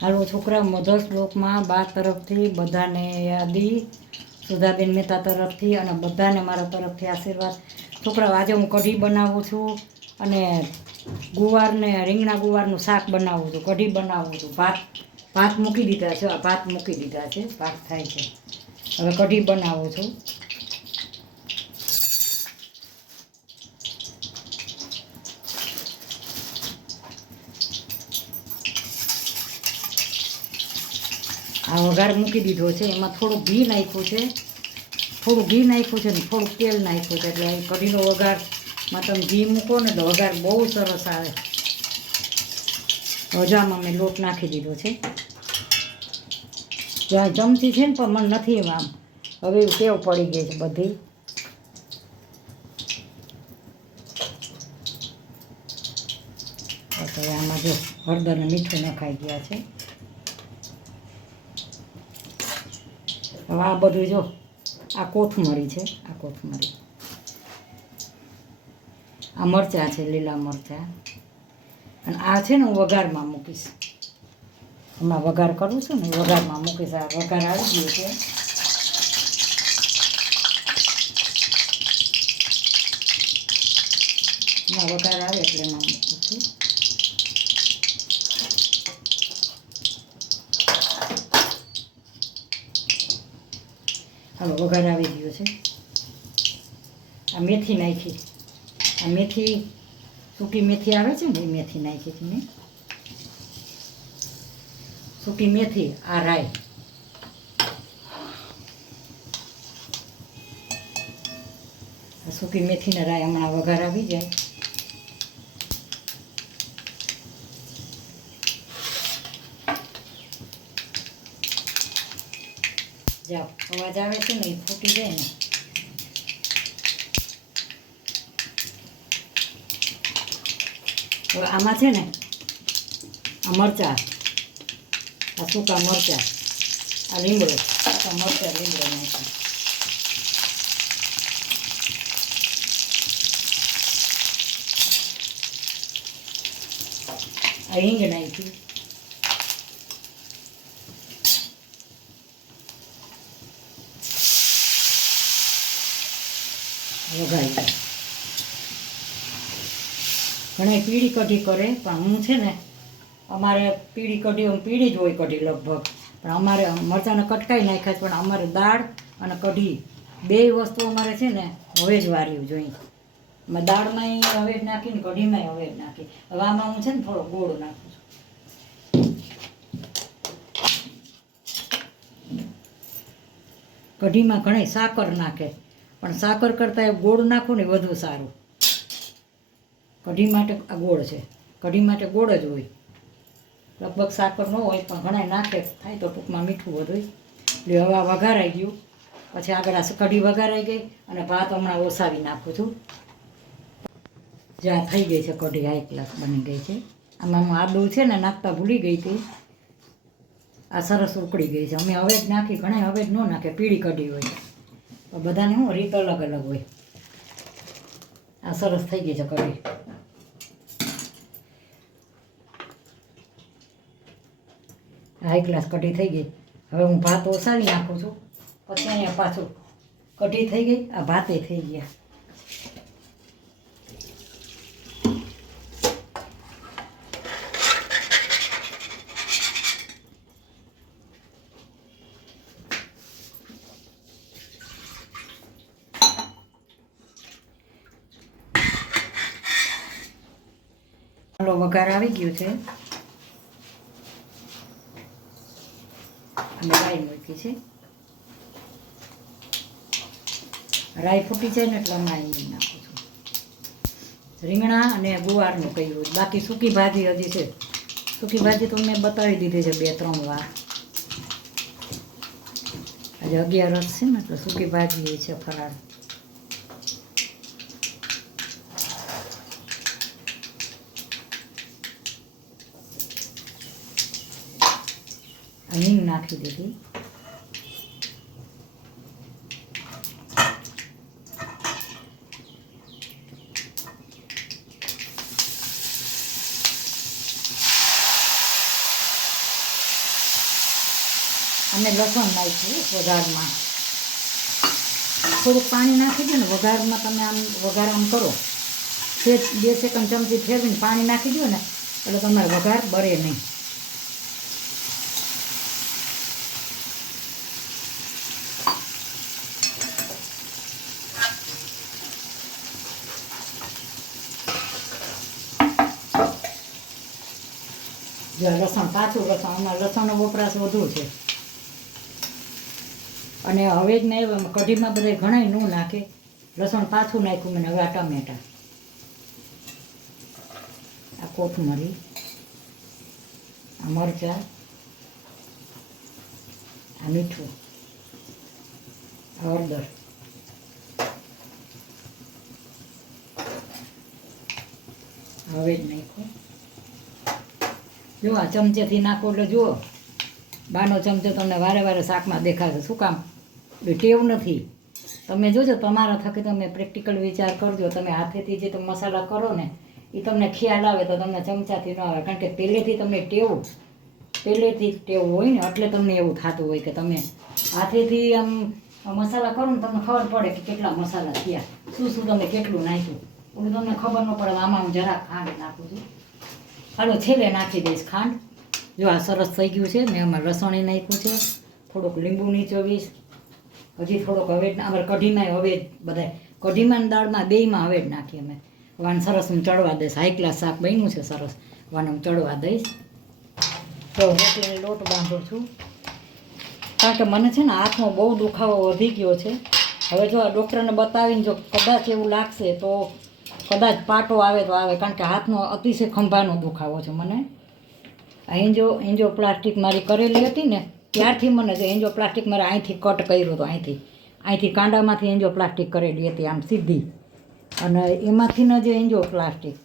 હાલો છોકરા, મધર્સ બ્લોકમાં બા તરફથી બધાને યાદી, સુધાબેન મહેતા તરફથી અને બધાને મારા તરફથી આશીર્વાદ. છોકરાઓ, આજે હું કઢી બનાવું છું અને ગુવારને રીંગણા ગુવારનું શાક બનાવું છું, કઢી બનાવું છું. ભાત મૂકી દીધા છે, ભાત મૂકી દીધા છે, ભાત થાય છે. હવે કઢી બનાવું છું. આ વઘાર મૂકી દીધો છે, એમાં થોડું ઘી નાખ્યું છે, ને થોડુંક તેલ નાખ્યું છે. એટલે કઢીનો વઘારમાં તમે ઘી મૂકો ને તો વઘાર બહુ સરસ આવે. હજામાં મેં લોટ નાખી દીધો છે. જ્યાં ચમચી છે ને પણ મને નથી એમાં હવે એવું ટેવ પડી ગઈ છે બધી. બસ હવે આમાં જો હળદર અને મીઠું નખાઈ ગયા છે. હવે આ બધું જો આ કોથમરી છે, આ કોથમરી, આ મરચાં છે, લીલા મરચાં. અને આ છે ને હું વઘારમાં મૂકીશ. હમણાં વઘાર કરું છું ને વઘારમાં મૂકીશ. આ વઘાર આવી ગયો છે. એમાં વઘાર આવે એટલે એમાં મૂકું છું. હાલો, વઘાર આવી ગયો છે. આ મેથી નાખી, આ મેથી સૂકી મેથી આવે છે ને એ મેથી નાખી હતી મેં. સૂકી મેથી, આ રાઈ, સૂકી મેથી ને રાઈ હમણાં વઘાર આવી જાય. જાઓ, અવાજ આવે છે ને એ ફૂટી જાય ને. હવે આમાં છે ને આ મરચાં, આ સૂકા મરચાં, આ લીમડો, સૂકા મરચાં લીમડો નાખી. આ હિંગ નાખી. વઘારી. ઘણા પીળી કઢી કરે પણ હું છે ને અમારે પીળી કઢી પીળી જ હોય કઢી લગભગ. પણ અમારે મરચાંને કટકાઈ નાખ્યા છે. પણ અમારે દાળ અને કઢી બે વસ્તુ અમારે છે ને હવેજ વાર્યું જોઈએ. અમે દાળમાંય હવેજ નાખી ને કઢીમાંય હવેજ નાખી. હવે આમાં હું છે ને થોડો ગોળ નાખું છું. કઢીમાં ઘણી સાકર નાખે પણ સાકર કરતાં ગોળ નાખો ને વધુ સારું. કઢી માટે આ ગોળ છે, કઢી માટે ગોળ જ હોય. લગભગ સાકર ન હોય પણ ઘણા નાખે થાય તો ટૂંકમાં મીઠું વધુ. એટલે હવે આ વઘારાઈ ગયું. પછી આગળ આ કઢી વઘારાઈ ગઈ અને ભાત હમણાં ઓસાવી નાખું છું. જ્યાં થઈ ગઈ છે કઢી હાઈ ક્લાસ બની ગઈ છે. આમાં હું આદુ છે ને નાખતા ભૂલી ગઈ હતી. આ સરસ ઉકળી ગઈ છે. અમે હવે જ નાખી, ઘણા હવે જ ન નાખે, પીળી કઢી હોય તો બધાને શું રીત અલગ અલગ હોય. આ સરસ થઈ ગઈ છે કઢી. હાઈ ક્લાસ કઢી થઈ ગઈ. હવે હું ભાત ઓસાવી નાખું છું. પછી અહીંયા પાછું કઢી થઈ ગઈ, આ ભાતે થઈ ગયા. હાલો, વઘાર આવી ગયો છે. અને રાઈ મૂકી છે. રાઈ ફૂટી જાય ને એટલે હમણાં અહીં નાખું છું. રીંગણા અને ગુવારનું કર્યું. બાકી સૂકી ભાજી હજી છે. સૂકી ભાજી તો મેં બતાવી દીધી છે 2-3 વાર. આજે 11 છે ને એટલે સૂકી ભાજી છે ફરાળ. હિંગ નાખી દીધી. અને લસણ નાખ્યું વઘારમાં. થોડુંક પાણી નાખી દો ને વઘારમાં, તમે આમ વઘાર આમ કરો, 2 સેકન્ડ ચમચી ફેરવીને પાણી નાખી દો ને એટલે તમારે વઘાર બળે નહીં. જો લસણ કાચું લસણ, આમાં લસણનો વપરાશ વધુ છે. અને હવે જ મેં કઢીમાં બધા ઘણા ન નાખે, લસણ પાછું નાખ્યું મને. હવે આ ટમેટા, આ કોથમરી, આ મરચાં, આ મીઠું, આ હળદર, હવે જ નાખ્યું. જો આ ચમચેથી નાખો એટલે જુઓ, બાનો ચમચો તમને વારે વારે શાકમાં દેખાશે. શું કામ? ટેવ નથી. તમે જોજો, તમારા થકી તમે પ્રેક્ટિકલ વિચાર કરજો. તમે હાથેથી જે તમે મસાલા કરો ને એ તમને ખ્યાલ આવે તો તમને ચમચાથી ન આવે. કારણ કે પહેલેથી તમને પહેલેથી ટેવ હોય ને એટલે તમને એવું થતું હોય કે તમે હાથેથી આમ મસાલા કરો ને તમને ખબર પડે કે કેટલા મસાલા થયા, શું શું તમે કેટલું નાખ્યું. એટલે તમને ખબર ન પડે. આમાં હું જરાક ખાંડ નાખું છું. હાલો છેલ્લે નાખી દઈશ ખાંડ. જો આ સરસ થઈ ગયું છે. મેં આમાં લસણી નાખ્યું છે, થોડુંક લીંબુ નીચોવીશ, હજી થોડોક હવેજ. અમારે કઢીમાં હવેજ, બધા કઢીમાં દાળમાં બેયમાં હવેજ નાખીએ અમે. વાન સરસ હું ચડવા દઈશ. હાઈ ક્લાસ શાક બન્યું છે સરસ, વાન હું ચડવા દઈશ. તો રોટલીનો લોટ બાંધું છું, કારણ કે મને છે ને હાથમાં બહુ દુખાવો વધી ગયો છે. હવે જો આ ડૉક્ટરને બતાવીને જો કદાચ એવું લાગશે તો કદાચ પાટો આવે તો આવે, કારણ કે હાથનો અતિશય ખંભાનો દુખાવો છે મને. આ એન્જો પ્લાસ્ટિક મારી કરેલી હતી ને ત્યારથી મને જો એન્જો પ્લાસ્ટિક મારે અહીંથી કટ કર્યું હતું, અહીંથી કાંડામાંથી એન્જો પ્લાસ્ટિક કરેલી હતી આમ સીધી, અને એમાંથી ન જે એન્જો પ્લાસ્ટિક.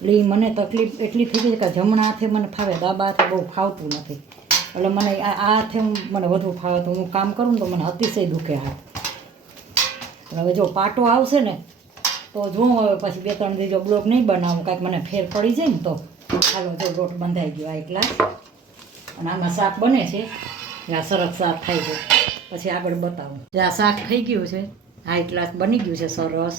એટલે મને તકલીફ એટલી થઈ ગઈ કે જમણા હાથે મને ફાવે, ડાબા હાથે બહુ ફાવતું નથી. એટલે મને આ હાથે મને વધુ ફાવે. તો હું કામ કરું ને તો મને અતિશય દુખે હાથ. હવે જો પાટો આવશે ને તો જોઉં. હવે પછી 2-3 દી જો બ્લોગ નહીં બનાવું, કાંઈક મને ફેર પડી જાય ને તો. હાલો જો લોટ બંધાઈ ગયો આ ગ્લાસ, અને આમાં શાક બને છે. આ સરસ શાક થાય છે, પછી આગળ બતાવું. જે આ શાક થઈ ગયું છે, હાઈ ક્લાસ બની ગયું છે સરસ.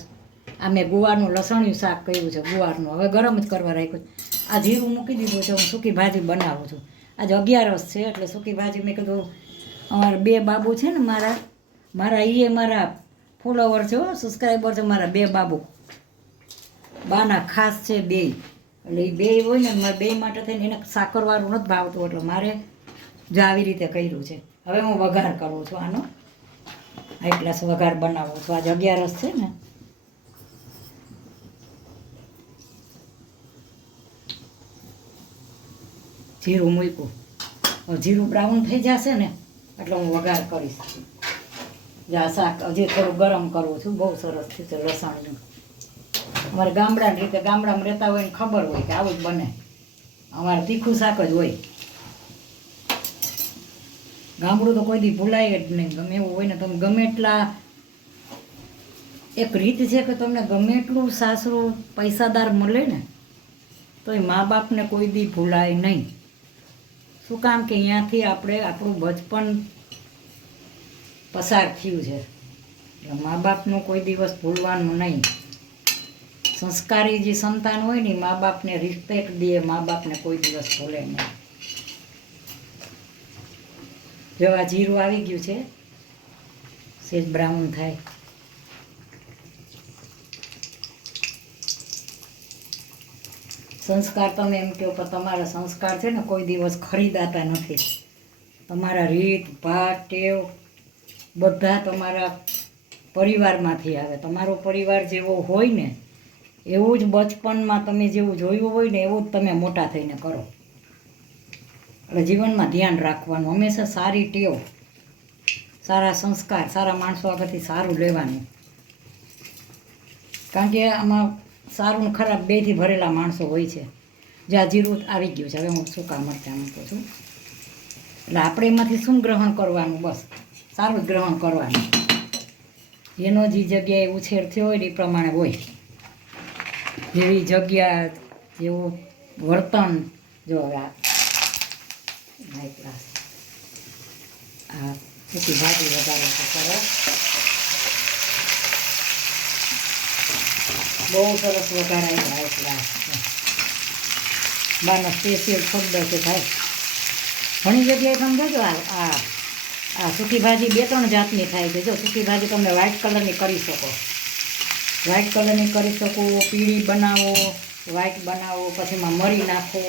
આ મેં ગુવારનું લસણિયું શાક કર્યું છે, ગુવારનું. હવે ગરમ જ કરવા રાખ્યું. આ જીરું મૂકી દીધું છે. હું સૂકી ભાજી બનાવું છું. આજે 11 છે એટલે સૂકી ભાજી મેં કીધું. અમારા 2 બાબુ છે ને મારા ફોલોવર છે, સબસ્ક્રાઈબર છે મારા 2 બાબુ. બાના ખાસ છે 2. એટલે એ 2 હોય ને મારે 2 માટે થઈને એને સાકરવાળું નથી ભાવતું, એટલે મારે જો આવી રીતે કર્યું છે. હવે હું વઘાર કરું છું આનો, હાઈ ક્લાસ વઘાર બનાવું છું. આજે 11 છે ને. જીરું મૂક્યું, જીરું બ્રાઉન થઈ જશે ને એટલે હું વઘાર કરીશ. જ્યાં શાક હજી થોડું ગરમ કરવું છું. બહુ સરસ થયું છે લસણનું. અમારે ગામડાની રીતે, ગામડામાં રહેતા હોય ને ખબર હોય કે આવું જ બને. અમારે તીખું શાક જ હોય. ગામડું તો કોઈ દી ભૂલાય જ નહીં. ગમે એવું હોય ને તમે ગમે એટલા, એક રીત છે કે તમને ગમે એટલું સાસરું પૈસાદાર મળે ને તો એ મા બાપને કોઈ દી ભૂલાય નહીં. શું કામ કે અહીંયાથી આપણે આપણું બચપન પસાર થયું છે. એટલે મા બાપનું કોઈ દિવસ ભૂલવાનું નહીં. સંસ્કારી જે સંતાન હોય ને મા બાપને રિસ્પેક્ટ દે, મા બાપને કોઈ દિવસ ભૂલે નહીં. જો આ જીરું આવી ગયું છે, સેજ બ્રાઉન થાય. સંસ્કાર તમે એમ કહો પણ તમારા સંસ્કાર છે ને કોઈ દિવસ ખરીદાતા નથી. તમારા રીત ભાત ટેવ બધા તમારા પરિવારમાંથી આવે. તમારો પરિવાર જેવો હોય ને એવું જ બચપનમાં તમે જેવું જોયું હોય ને એવું જ તમે મોટા થઈને કરો. એટલે જીવનમાં ધ્યાન રાખવાનું હંમેશા. સારી ટેવ, સારા સંસ્કાર, સારા માણસો આગળથી સારું લેવાનું. કારણ કે આમાં સારું ને ખરાબ બેથી ભરેલા માણસો હોય છે. જ્યાં જીરું આવી ગયું છે, હવે હું સૂકા મરચાં મૂકું છું. એટલે આપણે એમાંથી શું ગ્રહણ કરવાનું? બસ સારું જ ગ્રહણ કરવાનું. જેનો જે જગ્યાએ ઉછેર થયો હોય એ પ્રમાણે હોય. જેવી જગ્યા જેવું વર્તન. જો હવે આ હાઈ ક્લાસ આ સૂકી ભાજી વઘારું છું સરસ, બહુ સરસ વઘારાઈ જાય એટલે બાનો સ્પેશિયલ શબ્દ છે ભાઈ. ઘણી જગ્યાએ તમે જોજો આ સૂકી ભાજી 2-3 જાતની થાય છે. જો સૂકી ભાજી તમે વ્હાઇટ કલરની કરી શકો, વ્હાઇટ કલરની કરી શકો, પીળી બનાવો, વ્હાઇટ બનાવો, પછી એમાં મરી નાખો,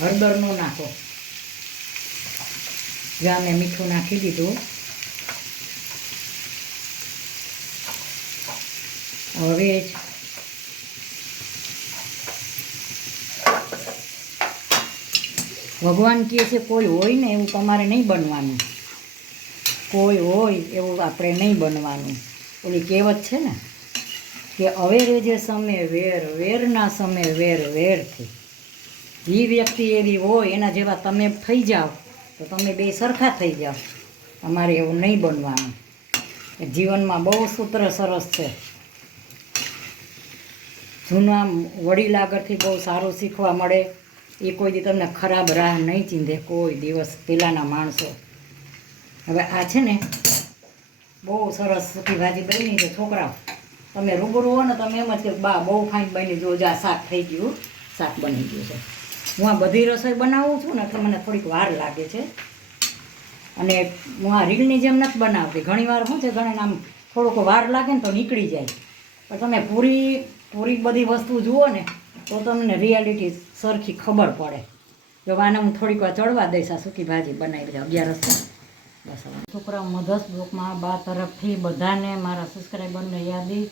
હળદરનું નાખો. જ્યાં મેં મીઠું નાખી દીધું. હવે ભગવાન કહે છે કોઈ હોય ને એવું તમારે નહીં બનવાનું, કોઈ હોય એવું આપણે નહીં બનવાનું. ઓલી કહેવત છે ને કે અવેરે જે સમે વેર, વેરના સમે વેર વેરથી. જે વ્યક્તિ એવી હોય એના જેવા તમે થઈ જાઓ તો તમે બે સરખા થઈ જાઓ. તમારે એવું નહીં બનવાનું. જીવનમાં બહુ સૂત્ર સરસ છે. જૂના વડીલ આગળથી બહુ સારું શીખવા મળે. એ કોઈ દી તમને ખરાબ રાહ નહીં ચીંધે કોઈ દિવસ, પહેલાંના માણસો. હવે આ છે ને બહુ સરસ સૂકી ભાજી બની છે. છોકરાઓ તમે રૂબરૂ હો ને તમે એમ જ કે બા બહુ ફાઇન બની, જો જા શાક થઈ ગયું, શાક બની ગયું છે. હું આ બધી રસોઈ બનાવું છું ને એટલે મને થોડીક વાર લાગે છે. અને હું આ રીલની જેમ નથી બનાવતી. ઘણીવાર શું છે, ઘણાને આમ થોડુંક વાર લાગે ને તો નીકળી જાય. પણ તમે પૂરી બધી વસ્તુ જુઓ ને તો તમને રિયાલિટી સરખી ખબર પડે. જો આને હું થોડીક વાર ચડવા દઈશ. આ સૂકી ભાજી બનાવી છે 11 બસ. છોકરા મધર્સ બ્લોકમાં બા તરફથી બધાને મારા સબસ્ક્રાઈબરને યાદી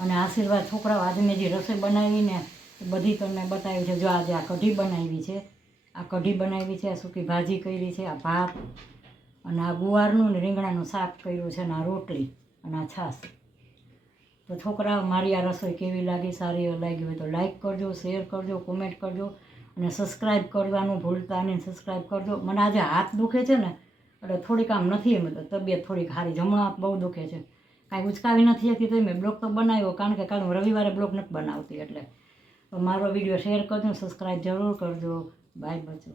અને આશીર્વાદ. છોકરાઓ આજે મેં જે રસોઈ બનાવીને બધી તમને બતાવી છે. જો આજે આ કઢી બનાવી છે, આ કઢી બનાવી છે, આ સૂકી ભાજી કરી છે, આ ભાત અને આ ગુવારનું ને રીંગણાનું શાક કર્યું છે, અને આ રોટલી અને આ છાશ. તો છોકરાઓ મારી આ રસોઈ કેવી લાગી, સારી લાગી હોય તો લાઈક કરજો, શેર કરજો, કોમેન્ટ કરજો અને સબસ્ક્રાઈબ કરવાનું ભૂલતા નહીં. સબસ્ક્રાઈબ કરજો. મને આજે હાથ દુખે છે ને એટલે થોડીક આમ નથી, એમ તો તબિયત થોડીક સારી, જમણો હાથ બહુ દુખે છે. કાંઈ ઉચકાવી નથી હતી તો મેં બ્લોગ તો બનાવ્યો, કારણ કે કાલે હું રવિવારે બ્લોગ નથી બનાવતી. એટલે મારો વિડીયો શેર કરજો, સબસ્ક્રાઈબ જરૂર કરજો. બાય બચો.